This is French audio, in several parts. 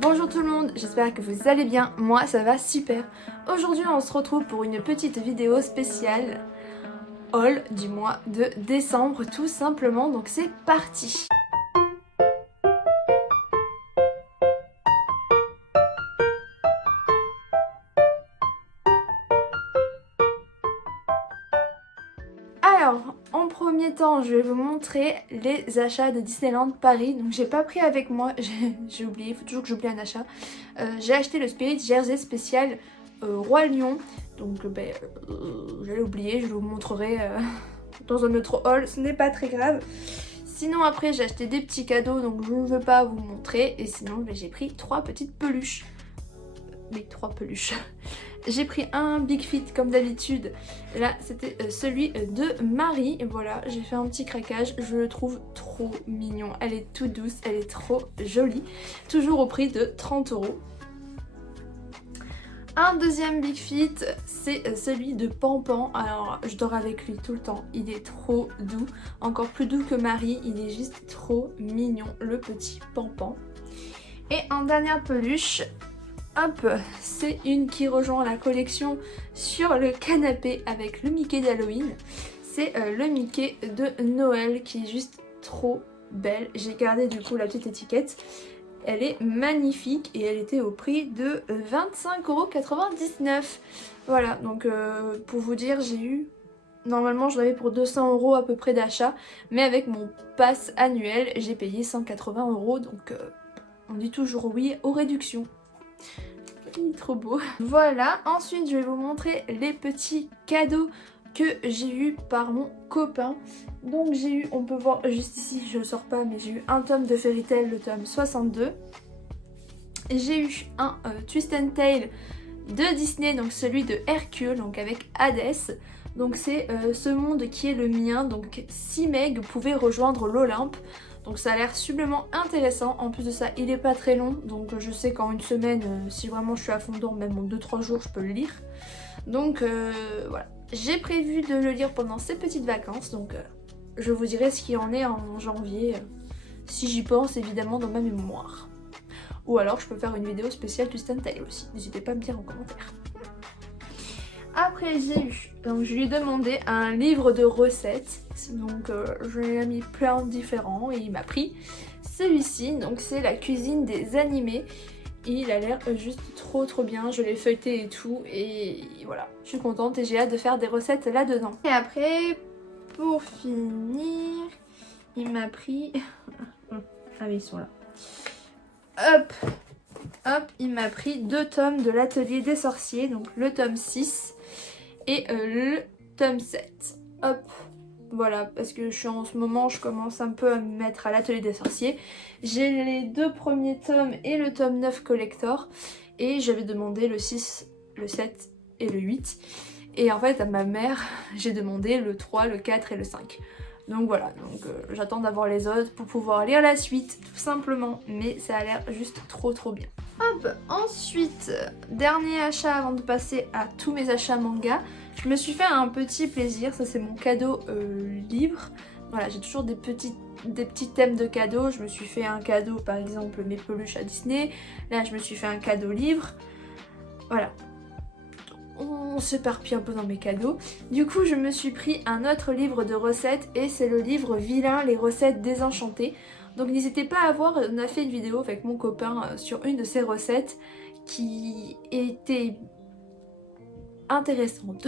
Bonjour tout le monde, j'espère que vous allez bien, moi ça va super. Aujourd'hui on se retrouve pour une petite vidéo spéciale haul du mois de décembre tout simplement, donc c'est parti. Alors, en premier temps, je vais vous montrer les achats de Disneyland Paris. Donc j'ai pas pris avec moi, j'ai oublié, il faut toujours que j'oublie un achat. J'ai acheté le Spirit Jersey spécial Roi Lion. Donc j'allais oublier, je vous montrerai dans un autre haul, ce n'est pas très grave. Sinon après j'ai acheté des petits cadeaux, donc je ne veux pas vous montrer. Et sinon j'ai pris 3 petites peluches. Oui, 3 peluches. J'ai pris un Big Fit comme d'habitude. Là, c'était celui de Marie. Et voilà, j'ai fait un petit craquage. Je le trouve trop mignon. Elle est toute douce, elle est trop jolie. Toujours au prix de 30 €. Un deuxième Big Fit, c'est celui de Pampan. Alors, je dors avec lui tout le temps. Il est trop doux. Encore plus doux que Marie. Il est juste trop mignon, le petit Pampan. Et en dernière peluche, hop, c'est une qui rejoint la collection sur le canapé avec le Mickey d'Halloween. C'est le Mickey de Noël qui est juste trop belle. J'ai gardé du coup la petite étiquette. Elle est magnifique et elle était au prix de 25,99 €. Voilà, donc pour vous dire, j'ai eu... Normalement je l'avais pour 200 € à peu près d'achat. Mais avec mon pass annuel, j'ai payé 180 €. Donc on dit toujours oui aux réductions. Il est trop beau. Voilà, ensuite je vais vous montrer les petits cadeaux que j'ai eu par mon copain. Donc j'ai eu, on peut voir juste ici, je ne sors pas, mais j'ai eu un tome de Fairy Tail, le tome 62. J'ai eu un Twist and Tail de Disney, donc celui de Hercule, donc avec Hadès. Donc c'est ce monde qui est le mien, donc si Meg pouvait rejoindre l'Olympe. Donc ça a l'air sublimement intéressant. En plus de ça, il est pas très long. Donc je sais qu'en une semaine, si vraiment je suis à fond dedans, même en 2-3 jours, je peux le lire. Donc voilà. J'ai prévu de le lire pendant ces petites vacances. Donc je vous dirai ce qu'il en est en janvier. Si j'y pense, évidemment, dans ma mémoire. Ou alors je peux faire une vidéo spéciale Twist and Tail aussi. N'hésitez pas à me dire en commentaire. Après j'ai eu, donc je lui ai demandé un livre de recettes, donc je lui ai mis plein de différents et il m'a pris celui-ci, donc c'est la cuisine des animés. Il a l'air juste trop bien, je l'ai feuilleté et tout et voilà, je suis contente et j'ai hâte de faire des recettes là-dedans. Et après, pour finir, il m'a pris... Ah oui, ils sont là. Hop, hop, il m'a pris 2 tomes de l'Atelier des Sorciers, donc le tome 6 et le tome 7. Hop, voilà, parce que je suis en ce moment, je commence un peu à me mettre à l'Atelier des Sorciers. J'ai les 2 premiers tomes et le tome 9 collector. Et j'avais demandé le 6, le 7 et le 8. Et en fait, à ma mère, j'ai demandé le 3, le 4 et le 5. Donc voilà, donc j'attends d'avoir les autres pour pouvoir lire la suite, tout simplement. Mais ça a l'air juste trop bien. Hop, ensuite, dernier achat avant de passer à tous mes achats manga. Je me suis fait un petit plaisir, ça c'est mon cadeau livre. Voilà, j'ai toujours des petits thèmes de cadeaux. Je me suis fait un cadeau, par exemple mes peluches à Disney. Là, je me suis fait un cadeau livre. Voilà. On s'éparpille un peu dans mes cadeaux. Du coup, je me suis pris un autre livre de recettes et c'est le livre Vilain, les recettes désenchantées. Donc n'hésitez pas à voir, on a fait une vidéo avec mon copain sur une de ces recettes qui était intéressante.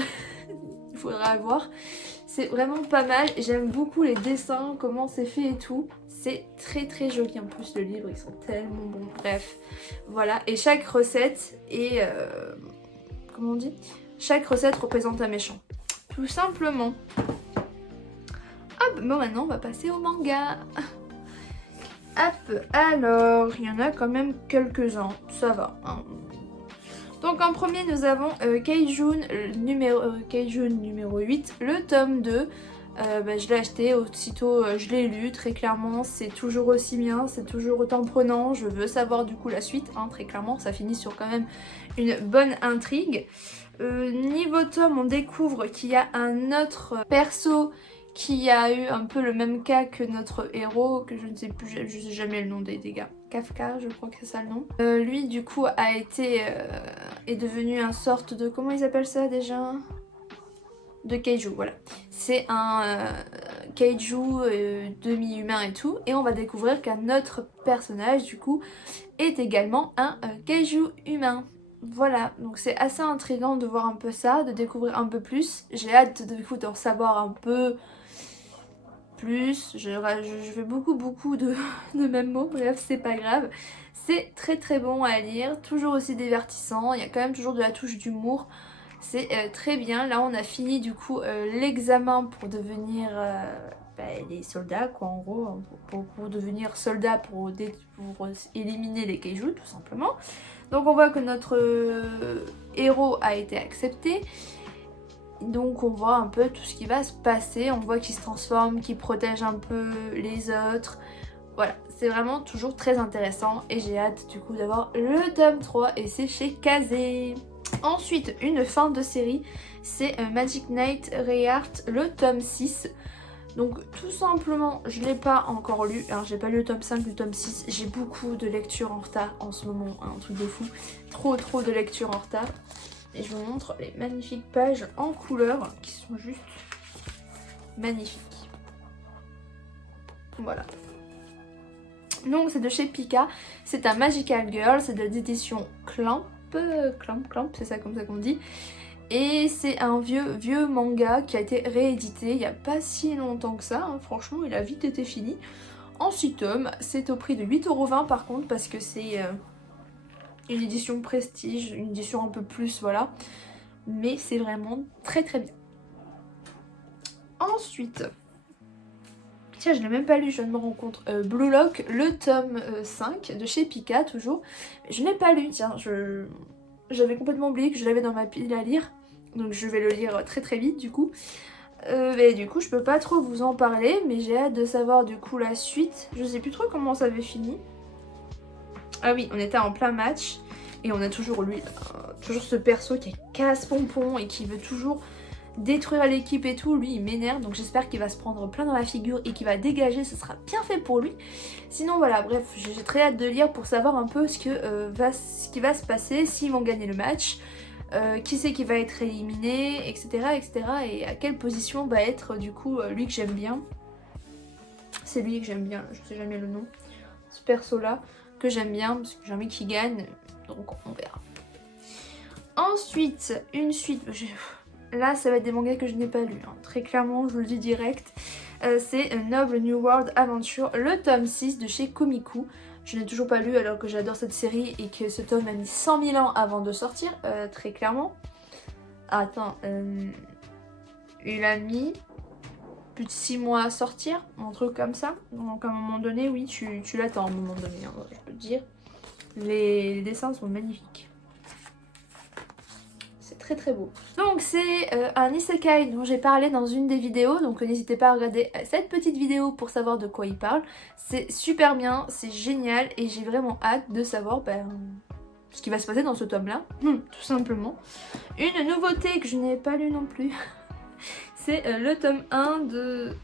Il faudra voir. C'est vraiment pas mal. J'aime beaucoup les dessins, comment c'est fait et tout. C'est très joli en plus, le livre, ils sont tellement bons. Bref, voilà. Et chaque recette est... comment on dit? Chaque recette représente un méchant. Tout simplement. Hop, bon maintenant on va passer au manga. Hop, alors, il y en a quand même quelques-uns, ça va. Hein. Donc en premier nous avons Kaijun, numéro 8, le tome 2. Je l'ai acheté, aussitôt je l'ai lu, très clairement c'est toujours aussi bien, c'est toujours autant prenant, je veux savoir du coup la suite, hein, très clairement ça finit sur quand même une bonne intrigue. Niveau tome on découvre qu'il y a un autre perso qui a eu un peu le même cas que notre héros, que je ne sais plus, je sais jamais le nom des gars. Kafka, je crois que c'est ça le nom. Lui du coup est devenu un sorte de... Comment ils appellent ça déjà? De kaiju, voilà. C'est un kaiju demi-humain et tout. Et on va découvrir qu'un autre personnage du coup est également un kaiju humain. Voilà, donc c'est assez intriguant de voir un peu ça, de découvrir un peu plus. J'ai hâte du coup d'en savoir un peu plus. Je fais beaucoup de mêmes mots, bref, c'est pas grave. C'est très bon à lire, toujours aussi divertissant, il y a quand même toujours de la touche d'humour. C'est très bien. Là on a fini du coup l'examen pour devenir les soldats quoi en gros, pour devenir soldat pour éliminer les kaiju tout simplement. Donc on voit que notre héros a été accepté. Donc on voit un peu tout ce qui va se passer. On voit qu'il se transforme, qu'il protège un peu les autres. Voilà, c'est vraiment toujours très intéressant et j'ai hâte du coup d'avoir le tome 3 et c'est chez Kazé. Ensuite, une fin de série, c'est Magic Knight Reiheart, le tome 6. Donc tout simplement, je ne l'ai pas encore lu, alors j'ai pas lu le tome 5, le tome 6, j'ai beaucoup de lectures en retard en ce moment, un truc de fou, trop de lectures en retard. Et je vous montre les magnifiques pages en couleur qui sont juste magnifiques. Voilà. Donc c'est de chez Pika, c'est un Magical Girl, c'est de l'édition Clamp, c'est ça comme ça qu'on dit. Et c'est un vieux manga qui a été réédité il n'y a pas si longtemps que ça, hein. Franchement il a vite été fini. En 6 tomes, c'est au prix de 8,20€ par contre parce que c'est une édition prestige, une édition un peu plus voilà. Mais c'est vraiment très bien. Ensuite, tiens je l'ai même pas lu, je viens de me rendre compte, Blue Lock, le tome 5 de chez Pika toujours. Je n'ai pas lu, tiens, j'avais complètement oublié que je l'avais dans ma pile à lire, donc je vais le lire très vite du coup. Mais du coup je peux pas trop vous en parler, mais j'ai hâte de savoir du coup la suite. Je sais plus trop comment ça avait fini. Ah oui, on était en plein match et on a toujours lui, toujours ce perso qui est casse-pompon et qui veut toujours détruire l'équipe et tout. Lui il m'énerve, donc j'espère qu'il va se prendre plein dans la figure et qu'il va dégager, ce sera bien fait pour lui. Sinon voilà, bref, j'ai très hâte de lire pour savoir un peu ce qui va se passer, s'ils vont gagner le match, qui c'est qui va être éliminé, etc. et à quelle position va être du coup lui que j'aime bien. C'est lui que j'aime bien, je sais jamais le nom, ce perso là que j'aime bien parce que j'ai envie qu'il gagne, donc on verra. Ensuite, une suite... Là, ça va être des mangas que je n'ai pas lus, hein. Très clairement, je vous le dis direct. C'est Noble New World Adventure, le tome 6 de chez Komiku. Je n'ai toujours pas lu alors que j'adore cette série et que ce tome a mis 100 000 ans avant de sortir, très clairement. Ah, attends, il a mis plus de 6 mois à sortir, un truc comme ça. Donc à un moment donné, oui, tu l'attends à un moment donné, hein, je peux te dire. Les dessins sont magnifiques. Très beau. Donc c'est un isekai dont j'ai parlé dans une des vidéos, donc n'hésitez pas à regarder cette petite vidéo pour savoir de quoi il parle. C'est super bien, c'est génial et j'ai vraiment hâte de savoir ce qui va se passer dans ce tome là, tout simplement. Une nouveauté que je n'ai pas lu non plus, c'est le tome 1 de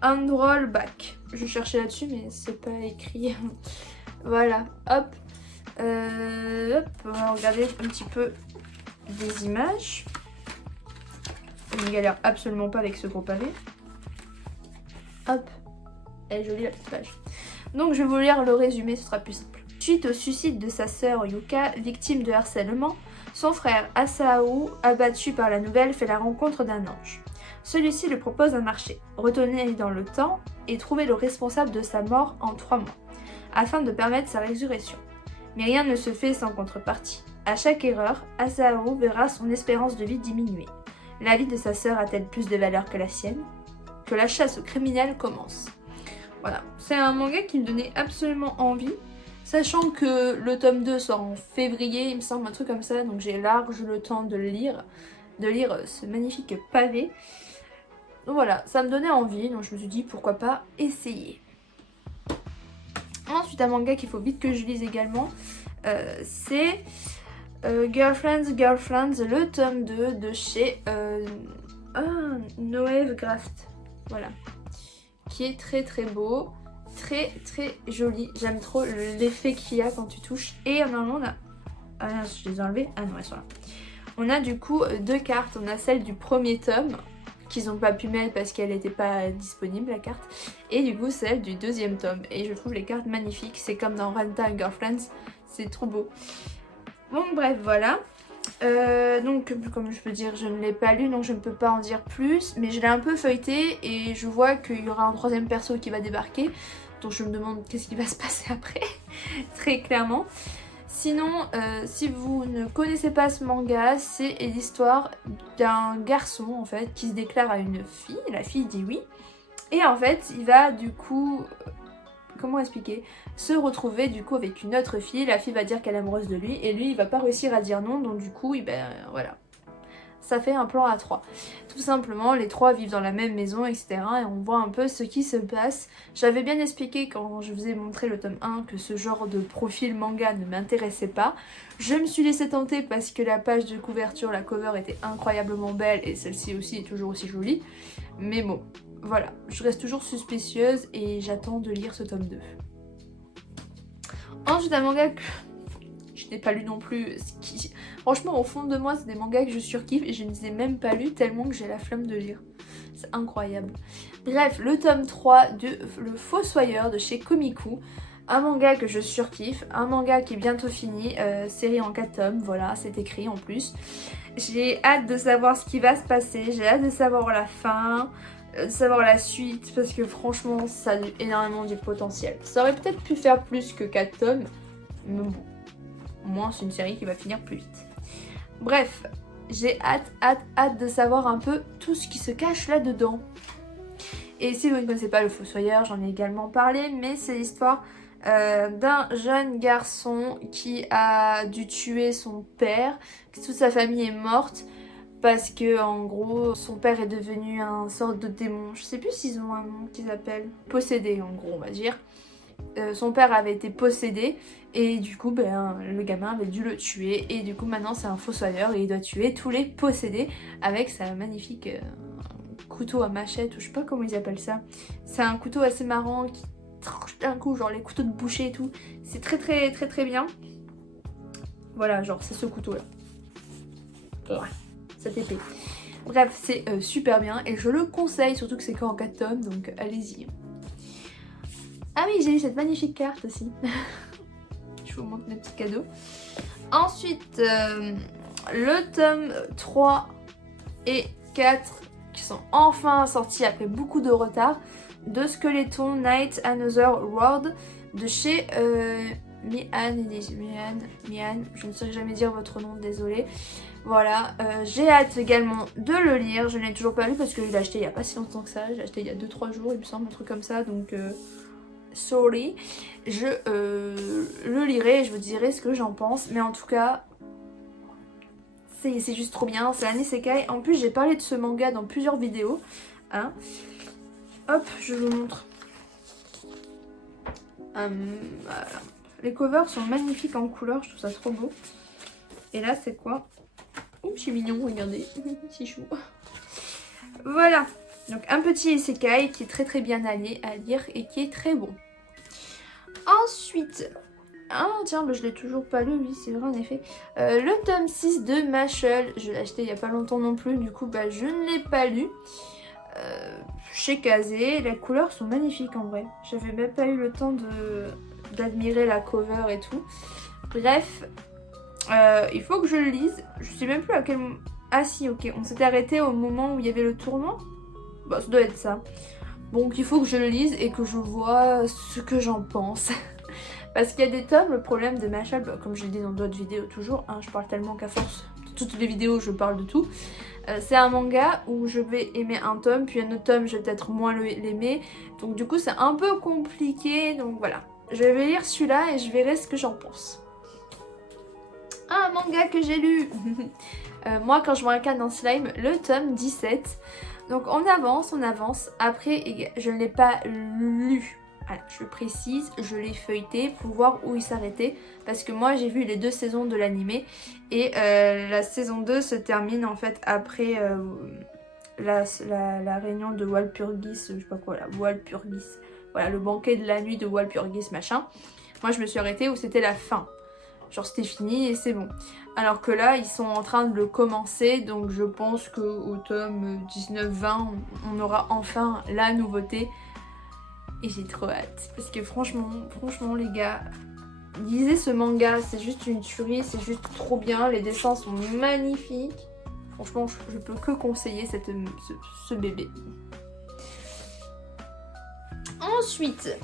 Unrollback. Je cherchais là-dessus mais c'est pas écrit. Voilà, hop. Hop, on va regarder un petit peu des images. Je ne galère absolument pas avec ce gros pavé. Hop, elle est jolie la petite page. Donc je vais vous lire le résumé, ce sera plus simple. Suite au suicide de sa sœur Yuka, victime de harcèlement, son frère Asao, abattu par la nouvelle, fait la rencontre d'un ange. Celui-ci lui propose un marché, retourner dans le temps et trouver le responsable de sa mort en 3 mois, afin de permettre sa résurrection. Mais rien ne se fait sans contrepartie. À chaque erreur, Asao verra son espérance de vie diminuer. La vie de sa sœur a-t-elle plus de valeur que la sienne? Que la chasse aux criminels commence. Voilà, c'est un manga qui me donnait absolument envie, sachant que le tome 2 sort en février, il me semble, un truc comme ça, donc j'ai large le temps de lire ce magnifique pavé. Donc voilà, ça me donnait envie, donc je me suis dit pourquoi pas essayer. Ensuite, un manga qu'il faut vite que je lise également, c'est Girlfriends, le tome 2 de chez Noël Graft, voilà, qui est très très beau, très très joli. J'aime trop l'effet qu'il y a quand tu touches. Et normalement on a... Ah non, je les ai enlevés. Ah non, elles sont là. On a du coup 2 cartes. On a celle du premier tome qu'ils n'ont pas pu mettre parce qu'elle n'était pas disponible, la carte. Et du coup celle du deuxième tome. Et je trouve les cartes magnifiques. C'est comme dans Renta and Girlfriends. C'est trop beau. Bon bref, voilà. Donc comme je peux dire, je ne l'ai pas lu, donc je ne peux pas en dire plus. Mais je l'ai un peu feuilleté et je vois qu'il y aura un troisième perso qui va débarquer. Donc je me demande qu'est-ce qui va se passer après. Très clairement. Sinon, si vous ne connaissez pas ce manga, c'est l'histoire d'un garçon en fait qui se déclare à une fille. La fille dit oui. Et en fait, il va du coup, comment expliquer, se retrouver du coup avec une autre fille. La fille va dire qu'elle est amoureuse de lui et lui il va pas réussir à dire non. Donc du coup, voilà. Ça fait un plan à 3. Tout simplement, les 3 vivent dans la même maison, etc. Et on voit un peu ce qui se passe. J'avais bien expliqué quand je vous ai montré le tome 1 que ce genre de profil manga ne m'intéressait pas. Je me suis laissée tenter parce que la page de couverture, la cover était incroyablement belle et celle-ci aussi est toujours aussi jolie. Mais bon, voilà. Je reste toujours suspicieuse et j'attends de lire ce tome 2. Ensuite, un manga que je n'ai pas lu non plus. Franchement, au fond de moi, c'est des mangas que je surkiffe et je ne les ai même pas lus tellement que j'ai la flemme de lire. C'est incroyable. Bref, le tome 3 de Le Fossoyeur de chez Komiku. Un manga que je surkiffe, un manga qui est bientôt fini, série en 4 tomes, voilà, c'est écrit en plus. J'ai hâte de savoir ce qui va se passer, j'ai hâte de savoir la fin, de savoir la suite, parce que franchement, ça a énormément du potentiel. Ça aurait peut-être pu faire plus que 4 tomes, mais bon. Au moins c'est une série qui va finir plus vite. Bref, j'ai hâte de savoir un peu tout ce qui se cache là-dedans. Et si vous ne connaissez pas Le Fossoyeur, j'en ai également parlé, mais c'est l'histoire d'un jeune garçon qui a dû tuer son père, que toute sa famille est morte parce que en gros son père est devenu un sorte de démon. Je sais plus s'ils ont un nom qu'ils appellent possédé en gros on va dire. Son père avait été possédé et du coup le gamin avait dû le tuer et du coup maintenant c'est un fossoyeur et il doit tuer tous les possédés avec sa magnifique couteau à machette ou je sais pas comment ils appellent ça. C'est un couteau assez marrant qui tranche d'un coup, genre les couteaux de boucher et tout. C'est très très très très bien. Voilà, genre c'est ce couteau là. Ouais, cette épée. Bref, c'est super bien et je le conseille, surtout que c'est qu'en 4 tomes, donc allez-y. Ah oui, j'ai eu cette magnifique carte aussi. Je vous montre mes petits cadeaux. Ensuite, le tome 3 et 4 qui sont enfin sortis après beaucoup de retard de Skeleton Knight Another World de chez Mian, je ne saurais jamais dire votre nom, désolée. Voilà, j'ai hâte également de le lire. Je ne l'ai toujours pas lu parce que je l'ai acheté il n'y a pas si longtemps que ça. J'ai acheté il y a 2-3 jours, il me semble, un truc comme ça. Donc, sorry. Je le lirai et je vous dirai ce que j'en pense. Mais en tout cas, c'est juste trop bien. C'est un isekai. En plus, j'ai parlé de ce manga dans plusieurs vidéos. Hein. Hop, je vous montre. Voilà. Les covers sont magnifiques en couleur, je trouve ça trop beau. Et là, c'est quoi? Oh, c'est mignon, regardez. C'est chou. Voilà. Donc, un petit isekai qui est très très bien à lire et qui est très bon. Ensuite... Ah tiens, je l'ai toujours pas lu, oui c'est vrai en effet. Le tome 6 de Mashle, je l'ai acheté il y a pas longtemps non plus, du coup je ne l'ai pas lu. Chez Kazé, les couleurs sont magnifiques en vrai. J'avais même pas eu le temps d'admirer la cover et tout. Bref, il faut que je le lise. Je sais même plus à quel moment... Ah si, ok, on s'était arrêté au moment où il y avait le tournoi. Bah ça doit être ça. Donc il faut que je le lise et que je vois ce que j'en pense. Parce qu'il y a des tomes, le problème de Mashle, comme je l'ai dit dans d'autres vidéos toujours, hein, je parle tellement qu'à force, toutes les vidéos je parle de tout. C'est un manga où je vais aimer un tome, puis un autre tome je vais peut-être moins l'aimer. Donc du coup c'est un peu compliqué, donc voilà. Je vais lire celui-là et je verrai ce que j'en pense. Un manga que j'ai lu moi quand je me regarde dans Slime, le tome 17. Donc on avance. Après je ne l'ai pas lu. Voilà, je le précise, je l'ai feuilleté pour voir où il s'arrêtait parce que moi j'ai vu les 2 saisons de l'animé et la saison 2 se termine en fait après la réunion de Walpurgis, je sais pas quoi là, Walpurgis. Voilà, le banquet de la nuit de Walpurgis machin. Moi je me suis arrêtée où c'était la fin. Genre c'était fini et c'est bon. Alors que là ils sont en train de le commencer, donc je pense qu'au tome 19-20 on aura enfin la nouveauté. Et j'ai trop hâte. Parce que franchement les gars, lisez ce manga, c'est juste une tuerie, c'est juste trop bien. Les dessins sont magnifiques. Franchement, je peux que conseiller ce bébé. Ensuite,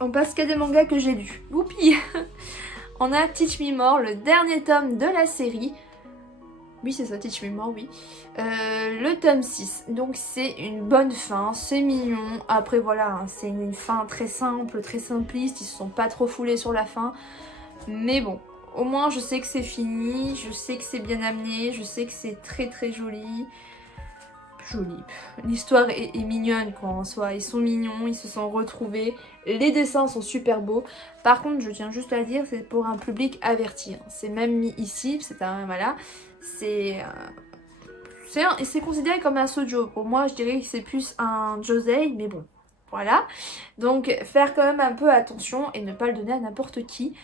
on passe qu'à des mangas que j'ai lus. Youpi. On a Teach Me More, le dernier tome de la série. Oui, c'est ça, Teach Me More, oui. Le tome 6. Donc c'est une bonne fin, c'est mignon. Après voilà, hein, c'est une fin très simple, très simpliste. Ils se sont pas trop foulés sur la fin. Mais bon, au moins je sais que c'est fini, je sais que c'est bien amené, je sais que c'est très très joli. Joli. L'histoire est mignonne quoi en soi. Ils sont mignons, ils se sont retrouvés. Les dessins sont super beaux. Par contre, je tiens juste à dire, c'est pour un public averti. Hein. C'est même mis ici, c'est un... Voilà. C'est considéré comme un shoujo. Pour moi, je dirais que c'est plus un josei, mais bon. Voilà. Donc, faire quand même un peu attention et ne pas le donner à n'importe qui.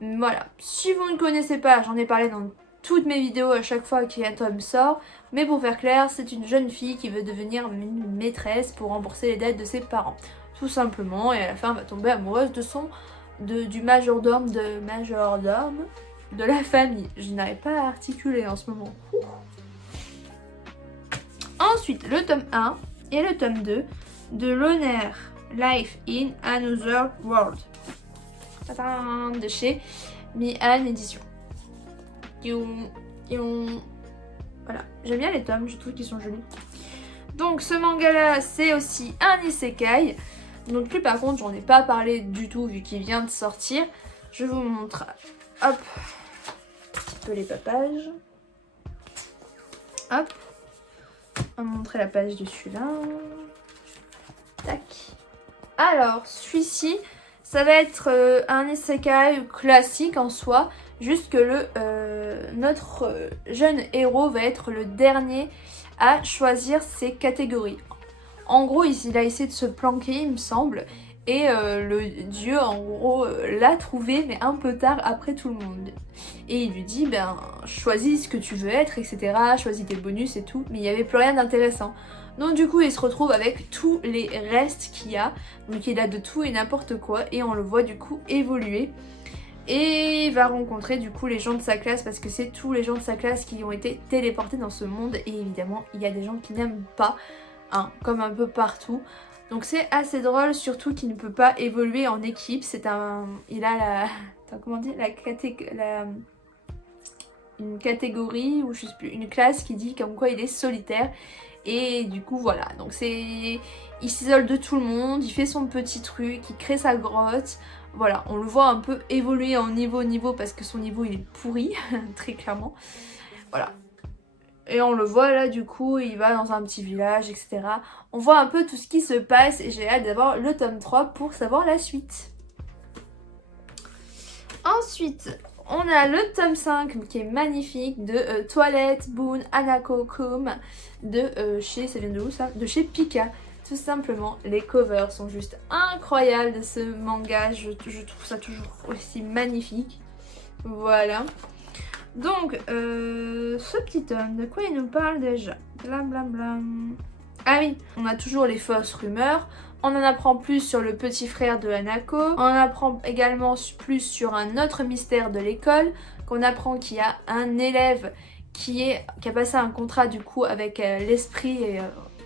Voilà. Si vous ne connaissez pas, j'en ai parlé dans toutes mes vidéos à chaque fois qu'un tome sort. Mais pour faire clair, c'est une jeune fille qui veut devenir une maîtresse pour rembourser les dettes de ses parents. Tout simplement. Et à la fin, elle va tomber amoureuse du majordome de la famille. Je n'arrive pas à articuler en ce moment. Ouh. Ensuite, le tome 1 et le tome 2 de Loner Life in Another World. De chez Mi-Han Édition. Voilà, j'aime bien les tomes, je trouve qu'ils sont jolis. Donc ce manga là, c'est aussi un isekai. Donc lui par contre, j'en ai pas parlé du tout vu qu'il vient de sortir. Je vous montre, hop, un petit peu les papages. Hop, on va montrer la page de celui-là. Tac. Alors, celui-ci, ça va être un isekai classique en soi. Juste que notre jeune héros va être le dernier à choisir ses catégories. En gros, il a essayé de se planquer, il me semble. Et le dieu, en gros, l'a trouvé, mais un peu tard après tout le monde. Et il lui dit, ben, choisis ce que tu veux être, etc. Choisis tes bonus et tout. Mais il n'y avait plus rien d'intéressant. Donc du coup, il se retrouve avec tous les restes qu'il y a. Donc il a de tout et n'importe quoi. Et on le voit du coup évoluer. Et il va rencontrer du coup les gens de sa classe parce que c'est tous les gens de sa classe qui ont été téléportés dans ce monde. Et évidemment, il y a des gens qui n'aiment pas, hein, comme un peu partout. Donc c'est assez drôle, surtout qu'il ne peut pas évoluer en équipe. Il a une catégorie, ou je sais plus, une classe qui dit comme quoi il est solitaire. Et du coup voilà, donc il s'isole de tout le monde, il fait son petit truc, il crée sa grotte. Voilà, on le voit un peu évoluer en niveau parce que son niveau il est pourri, très clairement. Voilà. Et on le voit là du coup, il va dans un petit village, etc. On voit un peu tout ce qui se passe et j'ai hâte d'avoir le tome 3 pour savoir la suite. Ensuite, on a le tome 5 qui est magnifique de Toilette Boon Hanako Kum de chez, ça vient de où ça? De chez Pika. Tout simplement, les covers sont juste incroyables de ce manga, je trouve ça toujours aussi magnifique. Voilà. Donc, ce petit tome, de quoi il nous parle déjà? Blam blam blam. Ah oui, on a toujours les fausses rumeurs. On en apprend plus sur le petit frère de Hanako. On en apprend également plus sur un autre mystère de l'école. Qu'on apprend qu'il y a un élève qui a passé un contrat du coup avec l'esprit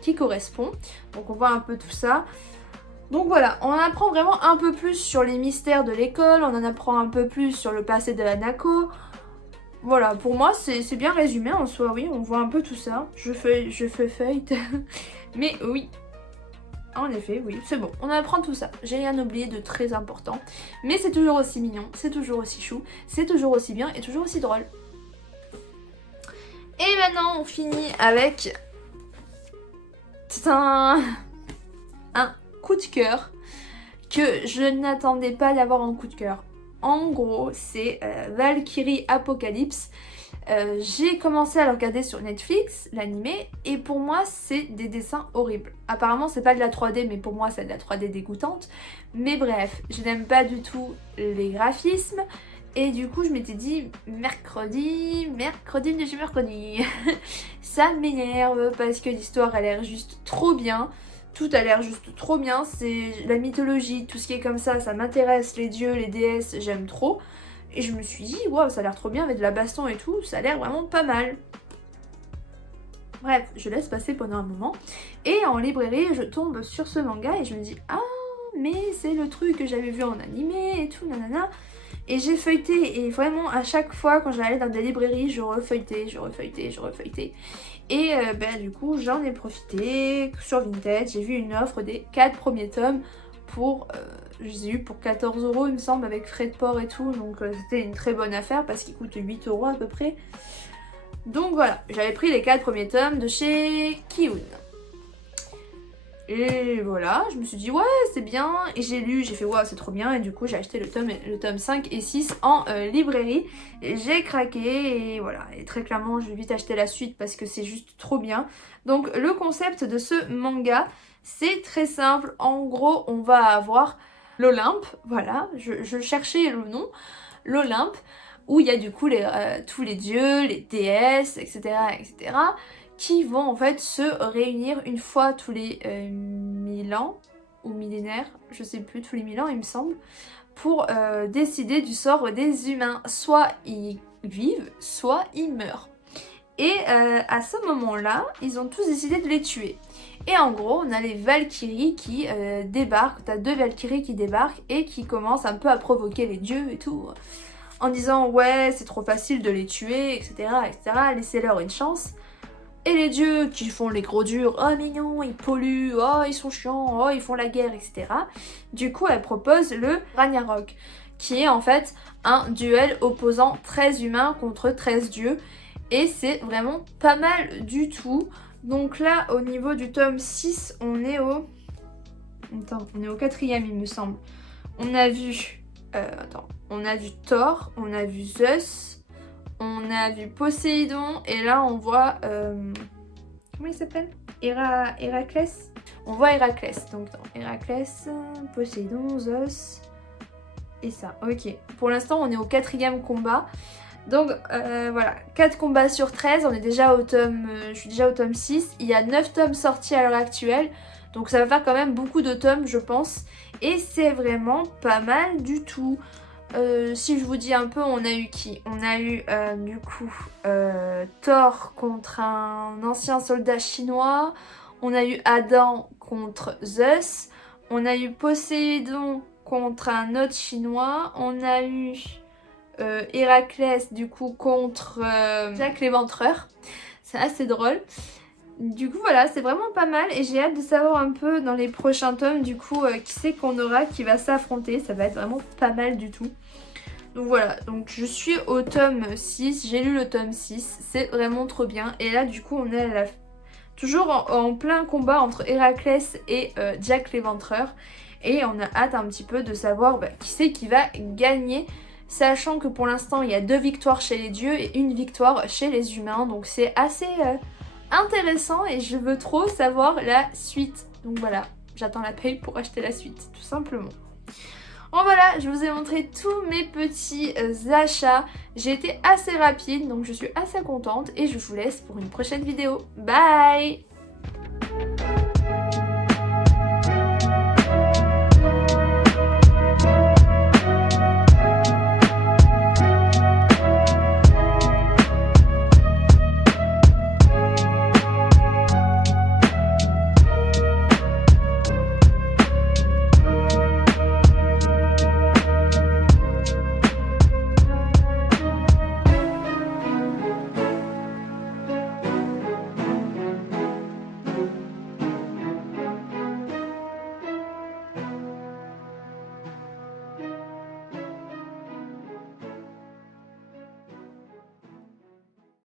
qui correspond. Donc on voit un peu tout ça. Donc voilà, on en apprend vraiment un peu plus sur les mystères de l'école. On en apprend un peu plus sur le passé de Hanako. Voilà, pour moi c'est bien résumé en soi, oui, on voit un peu tout ça. Je fais feuille. Mais oui, en effet, oui, c'est bon, on apprend tout ça. J'ai rien oublié de très important. Mais c'est toujours aussi mignon, c'est toujours aussi chou, c'est toujours aussi bien et toujours aussi drôle. Et maintenant on finit avec un coup de cœur que je n'attendais pas d'avoir en coup de cœur. En gros, c'est Valkyrie Apocalypse. J'ai commencé à le regarder sur Netflix, l'animé, et pour moi c'est des dessins horribles. Apparemment c'est pas de la 3D, mais pour moi c'est de la 3D dégoûtante. Mais bref, je n'aime pas du tout les graphismes, et du coup je m'étais dit mercredi, ça m'énerve parce que l'histoire a l'air juste trop bien. Tout a l'air juste trop bien, c'est la mythologie, tout ce qui est comme ça m'intéresse, les dieux, les déesses, j'aime trop. Et je me suis dit, waouh, ça a l'air trop bien avec de la baston et tout, ça a l'air vraiment pas mal. Bref, je laisse passer pendant un moment. Et en librairie, je tombe sur ce manga et je me dis, ah, mais c'est le truc que j'avais vu en animé et tout, nanana. Et j'ai feuilleté, et vraiment à chaque fois quand j'allais dans des librairies, je refeuilletais. Et du coup, j'en ai profité sur Vinted, j'ai vu une offre des 4 premiers tomes pour, je les ai eu pour 14 € il me semble, avec frais de port et tout, donc c'était une très bonne affaire parce qu'il coûte 8 € à peu près. Donc voilà, j'avais pris les 4 premiers tomes de chez Kiun. Et voilà, je me suis dit ouais c'est bien, et j'ai lu, j'ai fait ouais c'est trop bien, et du coup j'ai acheté le tome 5 et 6 en librairie, et j'ai craqué, et voilà, et très clairement je vais vite acheter la suite parce que c'est juste trop bien. Donc le concept de ce manga, c'est très simple, en gros on va avoir l'Olympe, voilà, je cherchais le nom, l'Olympe, où il y a du coup tous les dieux, les déesses, etc. qui vont en fait se réunir une fois tous les 1000 ans, ou millénaires, je sais plus, tous les 1000 ans il me semble, pour décider du sort des humains. Soit ils vivent, soit ils meurent. Et à ce moment-là, ils ont tous décidé de les tuer. Et en gros, on a les Valkyries qui débarquent, t'as 2 Valkyries qui débarquent et qui commencent un peu à provoquer les dieux et tout, en disant ouais c'est trop facile de les tuer, etc. laissez-leur une chance. Et les dieux qui font les gros durs, oh mignon, ils polluent, oh ils sont chiants, oh ils font la guerre, etc. Du coup elle propose le Ragnarok, qui est en fait un duel opposant 13 humains contre 13 dieux. Et c'est vraiment pas mal du tout. Donc là au niveau du tome 6, on est au 4e il me semble. On a vu, on a vu Thor, on a vu Zeus, on a vu Poséidon, et là on voit, comment il s'appelle, Héraclès. On voit Héraclès, donc Héraclès, Poséidon, Zeus, et ça, ok. Pour l'instant on est au 4e combat, donc voilà, 4 combats sur 13, on est déjà au tome, je suis déjà au tome 6, il y a 9 tomes sortis à l'heure actuelle, donc ça va faire quand même beaucoup de tomes je pense, et c'est vraiment pas mal du tout. Si je vous dis un peu, on a eu qui? On a eu du coup Thor contre un ancien soldat chinois, on a eu Adam contre Zeus, on a eu Poséidon contre un autre chinois, on a eu Héraclès du coup contre Jack l'Éventreur, c'est assez drôle. Du coup voilà, c'est vraiment pas mal, et j'ai hâte de savoir un peu dans les prochains tomes du coup qui c'est qu'on aura, qui va s'affronter, ça va être vraiment pas mal du tout. Donc voilà, donc je suis au tome 6, j'ai lu le tome 6, c'est vraiment trop bien. Et là du coup on est toujours en plein combat entre Héraclès et Jack l'Éventreur. Et on a hâte un petit peu de savoir qui c'est qui va gagner. Sachant que pour l'instant il y a 2 victoires chez les dieux et 1 victoire chez les humains. Donc c'est assez intéressant et je veux trop savoir la suite. Donc voilà, j'attends la paye pour acheter la suite, tout simplement. Bon voilà, je vous ai montré tous mes petits achats. J'ai été assez rapide, donc je suis assez contente et je vous laisse pour une prochaine vidéo. Bye!